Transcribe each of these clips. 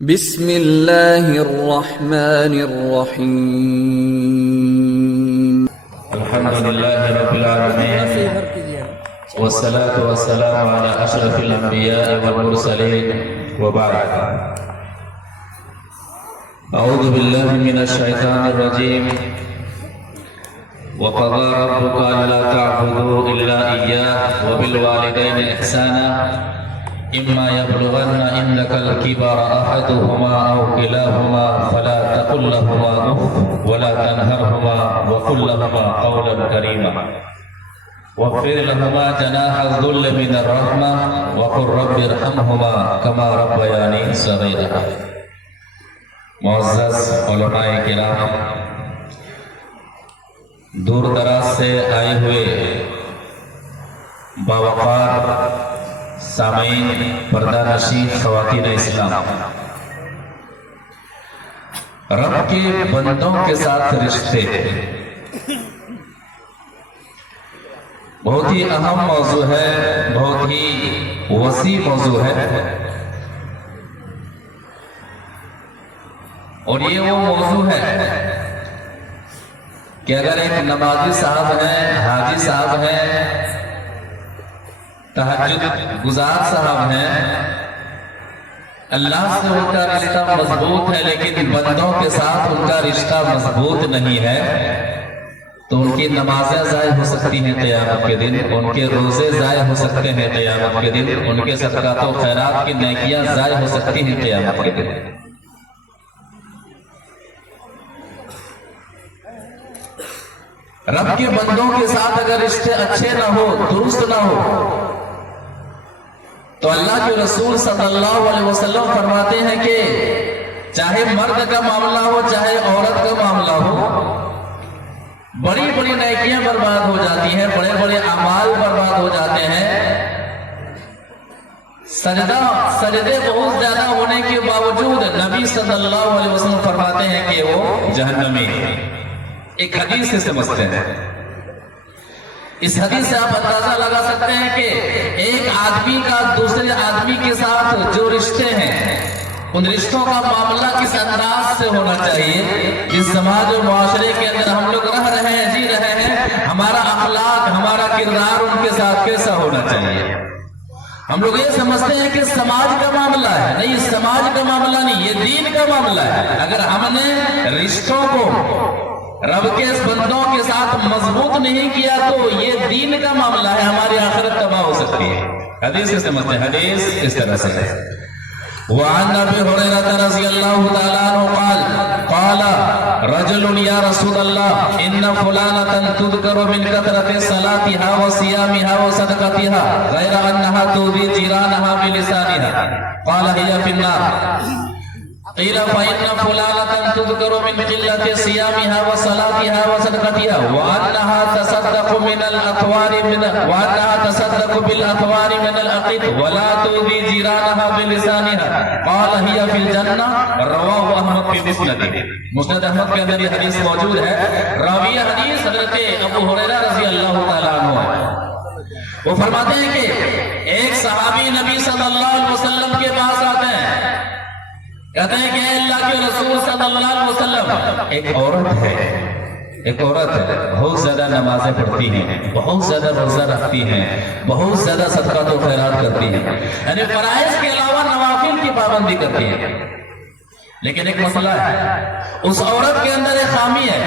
بسم اللہ الرحمن الرحیم الحمدللہ رب العالمین والصلاة والسلام على اشرف الانبیاء والمرسلین وبعد اعوذ باللہ من الشیطان الرجیم وقضى ربك الا تعبدوا الا اياه وبالوالدين احسانا اما يبلغن عندك الكبر احدهما او كلاهما فلا تقل لهما اف ولا تنهرهما وقل لهما قولا كريما واغفر لهما جناح الذل من الرحمة وقل رب ارحمهما كما ربياني صغيرا. معزز علماء کرام، دور دراز سے آئے ہوئے باوقار سامعین، پردہ نشین خواتین اسلام، رب کے بندوں کے ساتھ رشتے بہت ہی اہم موضوع ہے، بہت ہی وسیع موضوع ہے، اور یہ وہ موضوع ہے کہ اگر ایک نمازی صاحب ہیں، حاجی صاحب ہیں، تہجد گزار صاحب ہیں، اللہ سے ان کا رشتہ مضبوط ہے لیکن بندوں کے ساتھ ان کا رشتہ مضبوط نہیں ہے، تو ان کی نمازیں ضائع ہو سکتی ہیں قیامت کے دن، ان کے روزے ضائع ہو سکتے ہیں قیامت کے دن، ان کے صدقات و خیرات کی نیکیاں ضائع ہو سکتی ہیں قیامت کے دن. رب کے بندوں کے ساتھ اگر رشتے اچھے نہ ہو، درست نہ ہو، تو اللہ کے رسول صلی اللہ علیہ وسلم فرماتے ہیں کہ چاہے مرد کا معاملہ ہو چاہے عورت کا معاملہ ہو، بڑی بڑی نیکیاں برباد ہو جاتی ہیں، بڑے بڑے اعمال برباد ہو جاتے ہیں. سجدے بہت زیادہ ہونے کے باوجود نبی صلی اللہ علیہ وسلم فرماتے ہیں کہ وہ جہنمی ہیں. ایک حدیث سے سمجھتے ہیں. اس حدیث سے آپ اندازہ لگا سکتے ہیں کہ ایک آدمی کا دوسرے آدمی کے ساتھ جو رشتے ہیں، ان رشتوں کا معاملہ کس انداز سے ہونا چاہیے. جس سماج و معاشرے کے اندر ہم لوگ رہ رہے ہیں، جی رہے ہیں، ہمارا اخلاق، ہمارا کردار ان کے ساتھ کیسا ہونا چاہیے. ہم لوگ یہ سمجھتے ہیں کہ سماج کا معاملہ ہے، نہیں، سماج کا معاملہ نہیں، یہ دین کا معاملہ ہے. اگر ہم نے رشتوں کو رب کے بندوں کے ساتھ مضبوط نہیں کیا تو یہ دین کا معاملہ ہے، ہماری آخرت تباہ ہو سکتی ہے. حدیث سے سمجھتے ہیں. حدیث اس طرح سے ہے. وعن ابي هريره رضي الله تعالى عنه قال رجل يا رسول الله ان فلانه تذكر من كثرة صلاتها وصيامها وصدقتها غير انها تؤذي جيرانها بلسانها قال هي في النار. قيل فإن فلانة تذكر من قلة صيامها وصلاتها وصدقتها وأنها تصدق بالأثوار من الأقيت ولا تؤذي جيرانها بلسانها قال هي في الجنة. رواه أحمد في مسنده. مسند احمد کے اندر یہ حدیث موجود ہے. راوی حدیث حضرت ابو ہریرہ رضی اللہ تعالیٰ عنہ ہے. وہ فرماتے ہیں کہ ایک صحابی نبی صلی اللہ علیہ وسلم کے پاس آتے ہیں، کہتے ہیں کہ اللہ کے رسول صلی اللہ علیہ وسلم، ایک عورت ہے، بہت زیادہ نمازیں پڑھتی ہیں، بہت زیادہ روزہ رکھتی ہیں، بہت زیادہ صدقات و خیرات کرتی ہیں، یعنی فرائض کے علاوہ نوافل کی پابندی کرتی ہیں. لیکن ایک مسئلہ ہے، اس عورت کے اندر ایک خامی ہے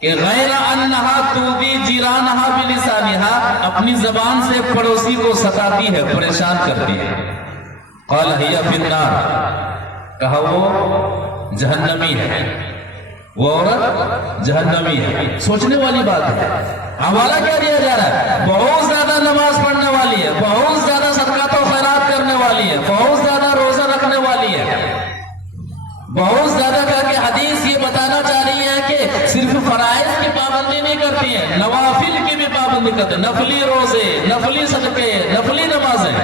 کہ غیر انہا تؤذی جیرانہا بلسانہا، اپنی زبان سے پڑوسی کو ستاتی ہے، پریشان کرتی ہے. قال ہی فی النار، کہا وہ جہنمی ہے، وہ عورت جہنمی ہے. سوچنے والی بات ہے. حوالہ کیا دیا جا رہا ہے؟ بہت زیادہ نماز پڑھنے والی ہے، بہت زیادہ صدقات و خیرات کرنے والی ہے، بہت زیادہ روزہ رکھنے والی ہے، بہت زیادہ کہا کہ حدیث یہ بتانا چاہ رہی ہے کہ صرف فرائض کی پابندی نہیں کرتی ہے، نوافل کی بھی پابندی کرتے ہیں، نفلی روزے، نفلی صدقے، نفلی نمازیں،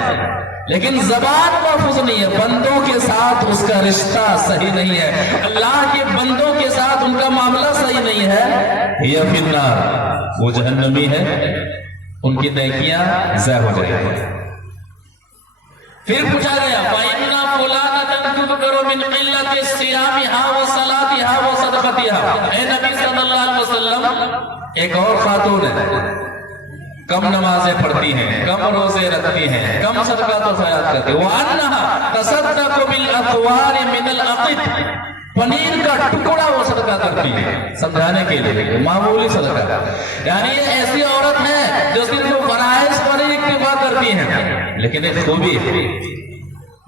لیکن زبان محفوظ نہیں ہے، بندوں کے ساتھ اس کا رشتہ صحیح نہیں ہے، اللہ کے بندوں کے ساتھ ان کا معاملہ صحیح نہیں ہے. یہ فی النار، وہ جہنمی ہے، ان کی نیکیاں ضائع ہو جائیں گی. پھر پوچھا گیا فَإِنَّ فُلَانَةً تذکر من قلت صیامها و صلاتها و صدقتها. اے نبی صلی اللہ علیہ وسلم ایک اور خاتون ہے، کم نمازیں پڑھتی ہیں، کم روزے رکھتی ہیں، کم صدقات و خیرات کرتی ہیں. وَأَنَّهَا تَصَدَّقُ بِالْأَطْوَارِ مِنَ الْأَقِطِ. پنیر کا ٹکڑا وہ صدقہ کرتی ہے، سمجھانے کے لیے معمولی صدقہ. یعنی یہ ایسی عورت ہے جو صرف فرائض پر ہی اکتفا کرتی ہیں، لیکن ایک خوبی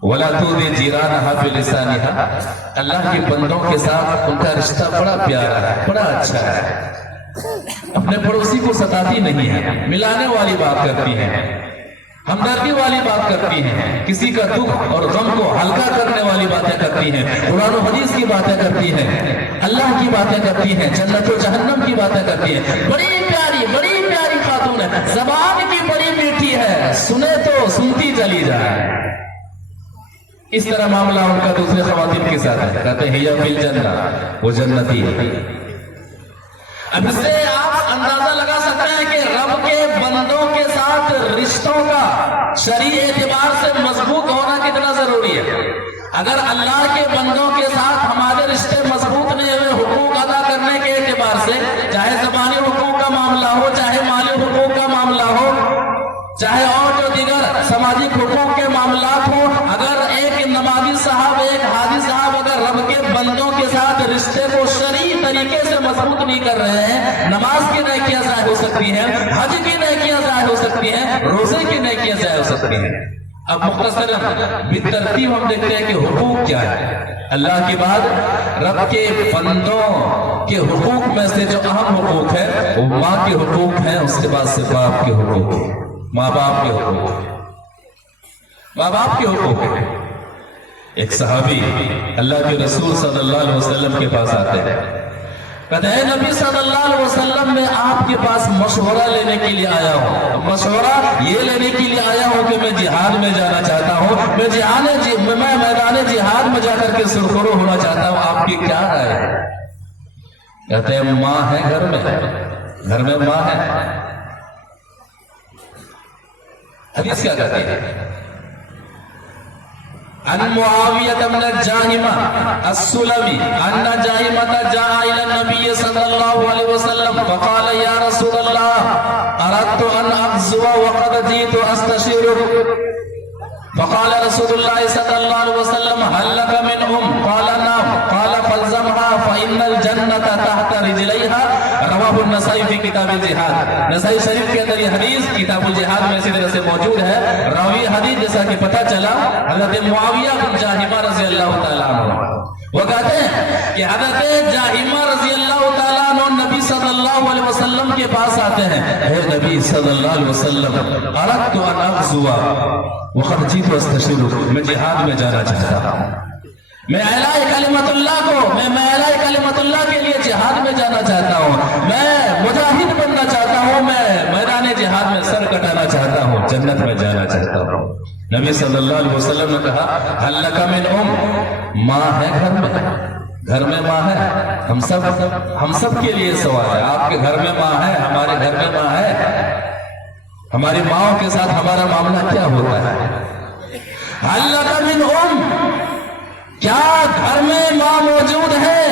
وَلَا تُؤْذِي جِيرَانَهَا بِلِسَانِهَا. اللہ کے بندوں کے ساتھ ان کا رشتہ بڑا پیارا ہے، بڑا اچھا ہے. اپنے پڑوسی کو ستاتی نہیں ہے، ملانے والی بات کرتی ہیں، ہمدردی والی بات کرتی ہیں، کسی کا دکھ اور غم کو ہلکا کرنے والی باتیں کرتی ہیں، قرآن و حدیث کی باتیں کرتی ہیں، اللہ کی باتیں کرتی ہیں، جنت و جہنم کی باتیں کرتی ہیں. بڑی پیاری خاتون ہے، زبان کی بڑی میٹھی ہے، سنے تو سنتی چلی جائے. اس طرح معاملہ ان کا دوسرے خواتین کے ساتھ ہے. کہتے ہیں یا فی الجنہ، وہ جنتی ہے. اب اس سے آپ اندازہ لگا سکتے ہیں کہ رب کے بندوں کے ساتھ رشتوں کا شرعی اعتبار سے مضبوط ہونا کتنا ضروری ہے. اگر اللہ کے بندوں کے ساتھ ہمارے رشتے مضبوط نہیں ہوئے حقوق ادا کرنے کے اعتبار سے، چاہے زبانی حقوق کا معاملہ ہو، چاہے مالی حقوق کا معاملہ ہو، چاہے اور جو دیگر سماجی حقوق کے معاملات ہوں، اگر ایک نمازی صاحب، ایک حاجی صاحب اگر رب کے بندوں کے ساتھ رشتے کو شرعی طریقے سے مضبوط نہیں کر رہے ہیں، نماز کی نیکیاں ضائع ہو سکتی ہیں، حج کی نیکیاں ضائع ہو سکتی ہیں، روزے کی نیکیاں ضائع ہو سکتی ہیں. اب مختصراً بالترتیب ہم دیکھتے ہیں کہ حقوق کیا ہے. اللہ کے بعد رب کے بندوں کے حقوق میں سے جو اہم حقوق ہے وہ ماں کے حقوق ہیں، اس کے بعد سے باپ کے حقوق ہیں، ماں باپ کے حقوق ہیں، ماں باپ کے حقوق ہیں. ایک صحابی اللہ کے رسول صلی اللہ علیہ وسلم کے پاس آتے ہیں، کہتے ہیں نبی صلی اللہ علیہ وسلم میں آپ کے پاس مشورہ لینے کے لیے آیا ہوں. مشورہ یہ لینے کے لیے آیا ہوں کہ میں جہاد میں جانا چاہتا ہوں، میں میدان جہاد میں جا کر کے سرخرو ہونا چاہتا ہوں، آپ کی کیا رائے ہے؟ کہتے ہیں ماں ہے گھر میں ماں ہے. حدیث کیا کہتی ہے؟ ان معاویہ بن جاہمہ السلمی ان جاہمہ جاء الى النبی صلی اللہ علیہ وسلم فقال یا رسول اللہ اردت ان اغزو وقد جئت استشیرک. فقال رسول اللہ صلی اللہ علیہ وسلم هل لك من قال نعم قال فالزمها فإن الجنة تحت رجليها. رواہ النسائی فی کتاب الجہاد. نسائی شریف کے اندر یہ حدیث کتاب الجہاد میں اسی طرح سے موجود ہے. راوی حدیث جیسا کہ پتہ چلا حضرت معاویہ بن جاہمہ رضی اللہ تعالیٰ عنہ، وہ کہتے ہیں کہ حضرت جاہمہ رضی اللہ تعالیٰ عنہ نبی صلی اللہ علیہ وسلم کے پاس آتے ہیں. اے نبی صلی اللہ علیہ وسلم اردت ان اغزو وقد جئت استشیرک. میں جہاد میں جانا چاہتا ہوں، میں اعلاء کلمت اللہ کے لیے جہاد میں جانا چاہتا ہوں، میں مجاہد بننا چاہتا ہوں، میں میدان جہاد میں سر کٹانا چاہتا ہوں، جنت میں جانا چاہتا ہوں. نبی صلی اللہ علیہ وسلم نے کہا هل لك من ماں ہے گھر میں ماں ہے. ہم سب کے لیے سوال ہے، آپ کے گھر میں ماں ہے، ہمارے گھر میں ماں ہے، ہماری ماں کے ساتھ ہمارا معاملہ کیا ہوتا ہے؟ هل لك من کیا گھر میں ماں موجود ہے؟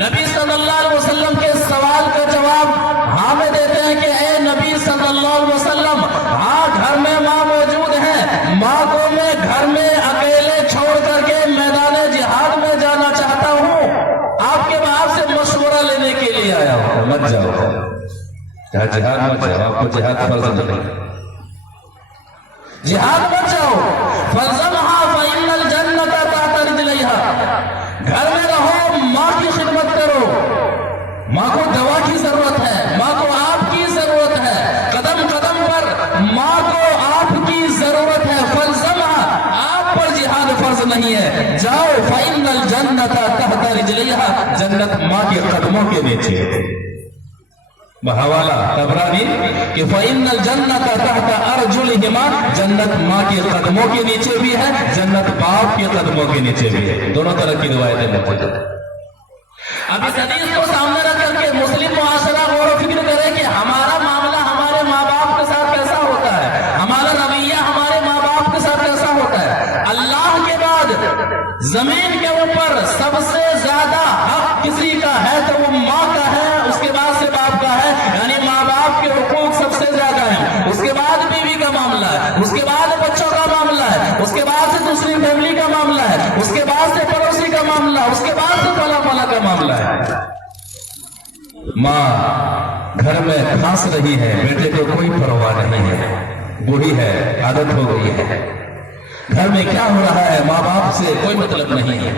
نبی صلی اللہ علیہ وسلم کے سوال کا جواب ہاں میں دیتے ہیں کہ اے نبی صلی اللہ علیہ وسلم، ہاں گھر میں ماں موجود ہے. ماں کو میں گھر میں اکیلے چھوڑ کر کے میدان جہاد میں جانا چاہتا ہوں، آپ کے بعد سے مشورہ لینے کے لیے آیا ہوں. مت جاؤ، جہاد مت جاؤ، آپ کو جہاد فرض نہیں، جہاد مت جاؤ. فَالْزَمْهَا فَإِنَّ الْجَنَّةَ تَحْتَ رِجْلَيْهَا. گھر میں رہو، ماں کی خدمت کرو. ماں کو دوا کی ضرورت ہے، ماں کو آپ کی ضرورت ہے، قدم قدم پر ماں کو آپ کی ضرورت ہے. فَالْزَمْهَا، آپ پر جہاد فرض نہیں ہے، جاؤ. فَإِنَّ الْجَنَّةَ تَحْتَ رِجْلَيْهَا، جنت ماں کے قدموں کے نیچے. بحوالہ طبرانی کہ فَإِنَّ الْجَنَّةَ تَحْتَ أَرْجُلِهِمَا، جنت ماں کے قدموں کے نیچے بھی ہے، جنت باپ کے قدموں کے نیچے بھی ہے. دونوں طرح کی روایتیں موجود ہیں. اب اس حدیث کو سامنے رکھ کر کے مسلم معاشرہ غور و فکر کرے کہ ہمارا معاملہ ہمارے ماں باپ کے ساتھ کیسا ہوتا ہے، ہمارا رویہ ہمارے ماں باپ کے ساتھ کیسا ہوتا ہے. اللہ کے بعد زمین کے اوپر سب سے زیادہ حق کسی کا ہے تو وہ ماں کا ہے، اس کے بعد سے باپ کا ہے، یعنی ماں باپ کے حقوق سب سے زیادہ ہیں، اس کے بعد بیوی کا معاملہ ہے، اس کے بعد بچوں کا معاملہ ہے، اس کے بعد سے دوسری فیملی کا معاملہ ہے، اس کے بعد سے پڑوسی کا معاملہ، اس کے بعد سے فلاں فلاں کا معاملہ ہے۔ ماں گھر میں کھانس رہی ہے، بیٹے کو کوئی پرواہ نہیں ہے، بوڑھی ہے، عادت ہو گئی ہے، گھر میں کیا ہو رہا ہے ماں باپ سے کوئی مطلب نہیں ہے۔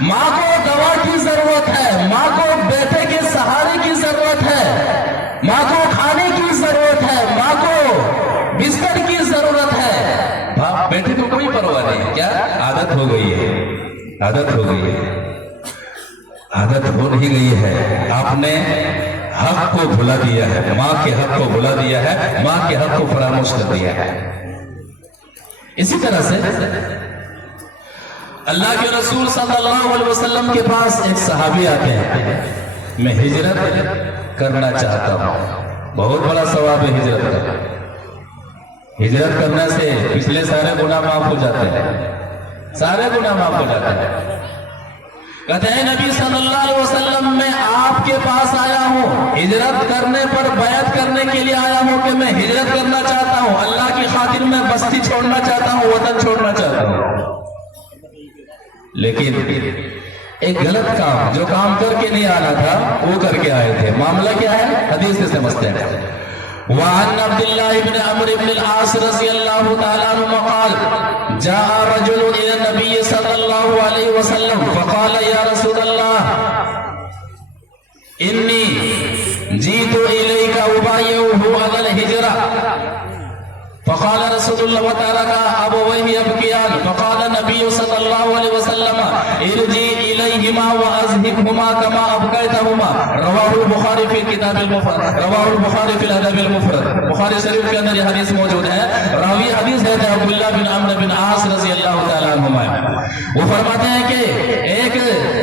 ماں کو دوا کی ضرورت ہے، ماں کو بیٹے کے سہارے کی ضرورت ہے، ماں کو کھانے کی ضرورت ہے، ماں کو بستر کی ضرورت ہے، باپ بیٹے کو کوئی پرواہ نہیں۔ کیا عادت ہو گئی ہے، عادت ہو گئی ہے، عادت ہو نہیں گئی ہے۔ آپ نے حق کو بھلا دیا ہے، ماں کے حق کو بھلا دیا ہے، ماں کے حق کو فراموش کر دیا ہے۔ اسی طرح سے اللہ کے رسول صلی اللہ علیہ وسلم کے پاس ایک صحابی آتے ہیں، میں ہجرت کرنا چاہتا ہوں، بہت بڑا ثواب ہے ہجرت کا، ہجرت کرنے سے پچھلے سارے گناہ معاف ہو جاتے ہیں، سارے گناہ معاف ہو جاتے ہیں۔ کہتے ہیں نبی صلی اللہ علیہ وسلم میں آپ کے پاس آیا ہوں، ہجرت کرنے پر بیعت کرنے کے لیے آیا ہوں کہ میں ہجرت کرنا چاہتا ہوں، اللہ کی خاطر میں بستی چھوڑنا چاہتا ہوں، وطن چھوڑنا چاہتا ہوں، لیکن ایک غلط کام، جو کام کر کے نہیں آنا تھا وہ کر کے آئے تھے۔ معاملہ کیا ہے؟ حدیث سے سمجھتے ہیں۔ وعن عبد الله بن عمرو بن العاص رضي الله تعالى عنه قال جاء رجل الى النبي صلى الله عليه وسلم فقال يا رسول الله اني جئت اليك ابايعه على الهجره فقال رسول الله وترك ابويه يبكيان فقال النبي صلى الله عليه وسلم ارجع اليهما واذهبهما كما ابقيتهما رواه البخاری في کتاب المفرد، رواه البخاری في الادب المفرد۔ بخاری شریف کے اندر یہ حدیث موجود ہے، راوی حدیث ہے عبداللہ بن عمرو بن عاص رضی اللہ تعالیٰ عنہما، وہ فرماتے ہیں کہ ایک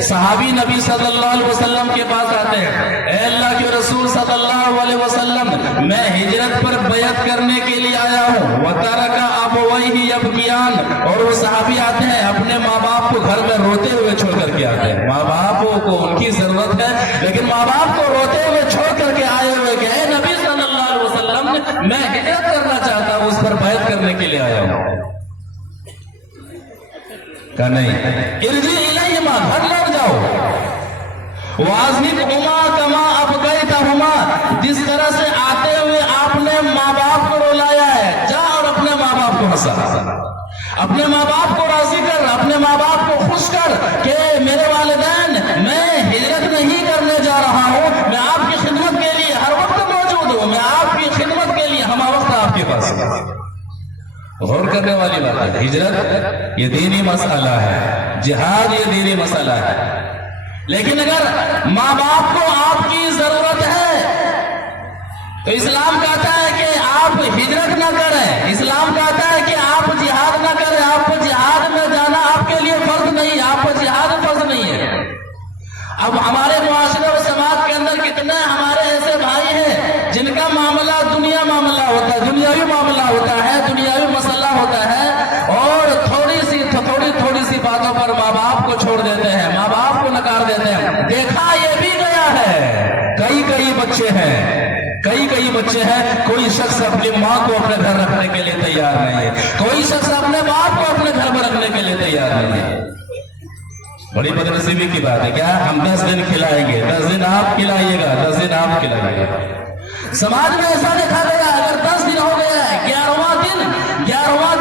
صحابی نبی صلی اللہ علیہ وسلم کے پاس آتے ہیں، اے اللہ کے رسول صلی اللہ علیہ وسلم میں ہجرت پر بیعت کرنے کے لیے آیا ہوں، وَتَرَكَ أَبَوَيْهِ يَبْكِيَانِ، اور وہ صحابی آتے ہیں اپنے ماں باپ کو گھر میں روتے ہوئے چھوڑ کر کے آتے ہیں، ماں باپ کو ان کی ضرورت ہے لیکن ماں باپ کو روتے ہوئے چھوڑ کر کے آئے ہوئے کہ اے نبی صلی اللہ علیہ وسلم میں ہجرت کرنا چاہتا ہوں، اس پر بیعت کرنے کے لیے آیا ہوں۔ کہا نہیں، ارجع الیہما، گھر لوٹ جاؤ، واذہبہما کما ابقیتہما، جس طرح سے آتے ہوئے آپ نے ماں باپ کو رلایا ہے، جا اور اپنے ماں باپ کو ہنسا، اپنے ماں باپ کو راضی کر، اپنے ماں باپ کو خوش کر کہ میرے والدین میں ہجرت نہیں کرنے جا رہا ہوں، میں آپ کی خدمت کے لیے ہر وقت موجود ہوں، میں آپ کی خدمت کے لیے ہمہ وقت آپ کے پاس ہوں۔ غور کرنے والی بات ہے، ہجرت یہ دینی مسئلہ ہے، جہاد یہ دینی مسئلہ ہے، لیکن اگر ماں باپ کو آپ کی ضرورت ہے تو اسلام کہتا ہے کہ آپ ہجرت نہ کریں، اسلام کہتا ہے کہ آپ جہاد نہ کریں، آپ کو جہاد میں جانا آپ کے لیے فرض نہیں، آپ کو جہاد فرض نہیں ہے۔ اب ہمارے معاشرے اور سماج کے اندر کتنے ہمارے ایسے بھائی ہیں جن کا معاملہ دنیا معاملہ ہوتا ہے، دنیاوی معاملہ ہوتا ہے، دنیاوی مسئلہ ہوتا ہے، اور تھوڑی سی باتوں پر ماں باپ کو چھوڑ دیتے ہیں، ماں باپ کو نکار دیتے ہیں۔ دیکھا یہ بھی گیا ہے، کئی بچے ہیں، کوئی شخص اپنی ماں کو اپنے گھر رکھنے کے لیے تیار نہیں ہے، کوئی شخص اپنے باپ کو اپنے گھر میں رکھنے کے لیے تیار نہیں ہے۔ بڑی بدنصیبی کی بات ہے، کیا ہم 10 دن کھلائیں گے، 10 دن آپ کھلائیے گا، 10 دن آپ کھلائیے گا۔ سماج میں ایسا دیکھا گیا اگر 10 دن ہو گیا ہے، 11واں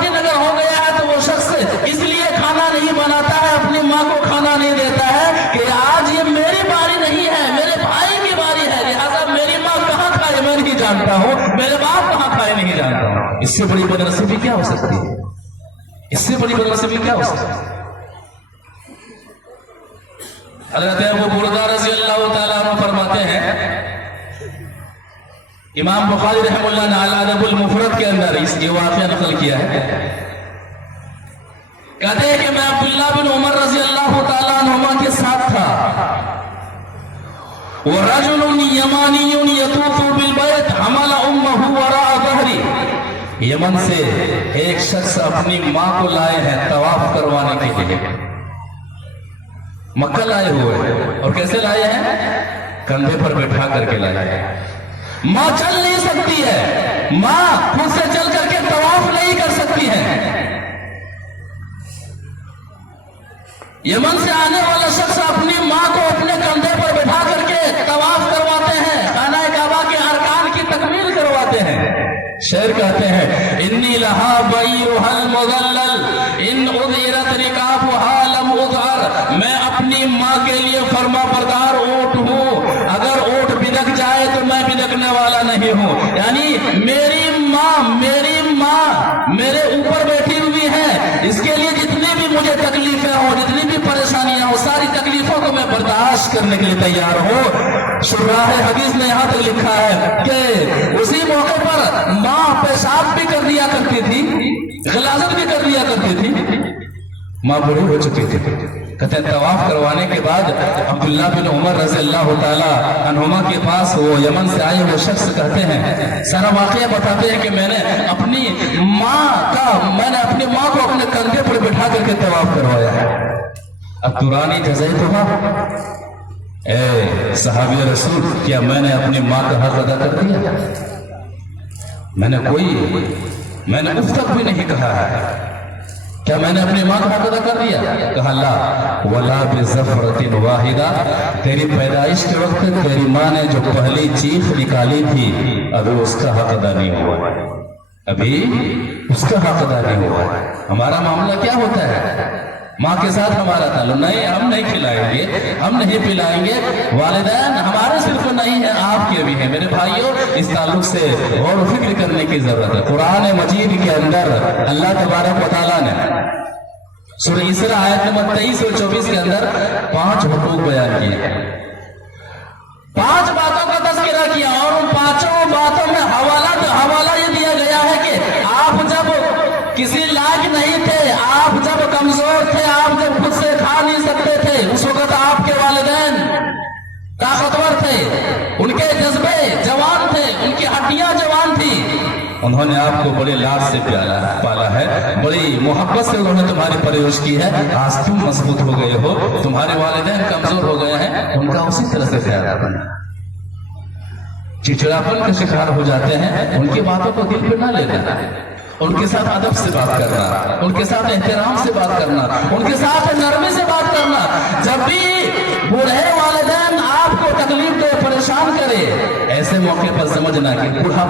دن اگر ہو گیا ہے تو وہ شخص اس لیے کھانا نہیں بناتا ہے، اپنی ماں کو کھانا نہیں دیتا ہے کہ آج یہ میری باری نہیں ہے، میرے بھائی کی باری ہے، لہذا میری ماں کہاں کھائے میں نہیں جانتا ہوں، میرے باپ کہاں کھائے نہیں جانتا ہوں۔ اس سے بڑی بدنصیبی کیا ہو سکتی ہے؟ اس سے بڑی بدنصیبی کیا ہو سکتی ہے؟ حضرت ابو بردہ رضی اللہ تعالیٰ عنہ فرماتے ہیں، امام بخاری رحمہ اللہ نے الادب المفرد کے اندر اس یہ واقعہ نقل کیا ہے، کہتے ہیں کہ میں عبداللہ بن عمر رضی اللہ تعالیٰ عنہما کے ساتھ تھا، وَرَجُلٌ يَمَانِيٌّ يَطُوفُ بِالْبَيْتِ حَمَلَ أُمَّهُ وَرَاءَ ظَهْرِهِ، یمن سے ایک شخص اپنی ماں کو لائے ہیں طواف کروانے کے لیے، مکہ لائے ہوئے، اور کیسے لائے ہیں؟ کندھے پر بٹھا کر کے لائے ہیں۔ ماں چل نہیں سکتی ہے، ماں خود سے چل کر کے طواف نہیں کر سکتی ہے۔ یمن سے آنے والا شخص اپنی ماں کو اپنے کندھے پر بٹھا کر کے طواف کرواتے ہیں، خانہ کعبہ کے ارکان کی تکمیل کرواتے ہیں۔ شعر کہتے ہیں انی لہا بعیرھا المذلل ان اذعرت رکابھا لم اذعر، میں اپنی ماں کے لیے فرما بردار اونٹ ہوں، اگر اونٹ بدک جائے تو میں بدکنے والا نہیں ہوں۔ یعنی میری ماں میرے اوپر بیٹھی ہوئی ہے، اس کے لیے جتنی بھی مجھے تکلیفیں ہوں، جتنی بھی پریشانیاں ہوں، ساری تکلیفوں کو میں برداشت کرنے کے لیے تیار ہوں۔ شراح حدیث نے یہاں تک لکھا ہے کہ اسی موقع پر ماں پیشاب بھی کر دیا کرتی تھی، غلاظت بھی کر دیا کرتی تھی، ماں بوڑھی ہو چکی تھی۔ کہتے ہیں طواف کروانے کے بعد عبداللہ بن عمر رضی اللہ تعالی عنہما کے پاس وہ یمن سے آئے ہوئے شخص کہتے ہیں، سارا واقعہ بتاتے ہیں کہ میں نے اپنی ماں کو اپنے کندھے پر بٹھا کر کے طواف کروایا ہے۔ اب ترانی جزیتھا، اے صحابی رسول، کیا میں نے اپنی ماں کا حق ادا کر دیا؟ میں نے اف تک بھی نہیں کہا ہے، کیا میں نے اپنی ماں کا حق ادا کر دیا؟ کہا لا ولا بزفرۃ واحدہ، تیری پیدائش کے وقت تیری ماں نے جو پہلی چیخ نکالی تھی ابھی اس کا حق ادا نہیں ہوا، ابھی اس کا حق ادا نہیں ہوا۔ ہمارا معاملہ کیا ہوتا ہے؟ ماں کے ساتھ ہمارا تعلق نہیں، ہم نہیں کھلائیں گے، ہم نہیں پلائیں گے، والدین ہمارے صرف نہیں ہیں، آپ کے بھی ہیں۔ میرے بھائیوں، اس تعلق سے غور و فکر کرنے کی ضرورت ہے۔ قرآن مجید کے اندر اللہ تبارک و تعالیٰ نے سورہ اسراء آیت نمبر 23 اور 24 کے اندر 5 حقوق بیان کیے، 5 باتوں کا تذکرہ کیا، اور ان 5 باتوں میں حوالہ یہ دیا گیا ہے کہ آپ جب کسی لائق نہیں تھے، آپ جب کمزور تھے، آپ جب خود سے کھا نہیں سکتے تھے، اس وقت آپ کے والدین طاقتور تھے، ان کے جذبے جوان تھے، ان کی ہڈیاں جوان تھی، انہوں نے آپ کو بڑے لاڈ سے پالا ہے، بڑی محبت سے انہوں نے تمہاری پرورش کی ہے۔ آج تم مضبوط ہو گئے ہو، تمہارے والدین کمزور ہو گئے ہیں، ان کا اسی طرح سے خیال رکھنا۔ چڑچڑاپن کا شکار ہو جاتے ہیں، ان کی باتوں کو دل پہ نہ لینا، ان کے ساتھ ادب سے بات کرنا، ان کے ساتھ احترام سے بات کرنا، ان کے ساتھ نرمی سے بات کرنا۔ جب بھی بوڑھے والدین آپ کو تکلیف دے، پریشان کرے، ایسے موقع پر سمجھنا کہ بوڑھا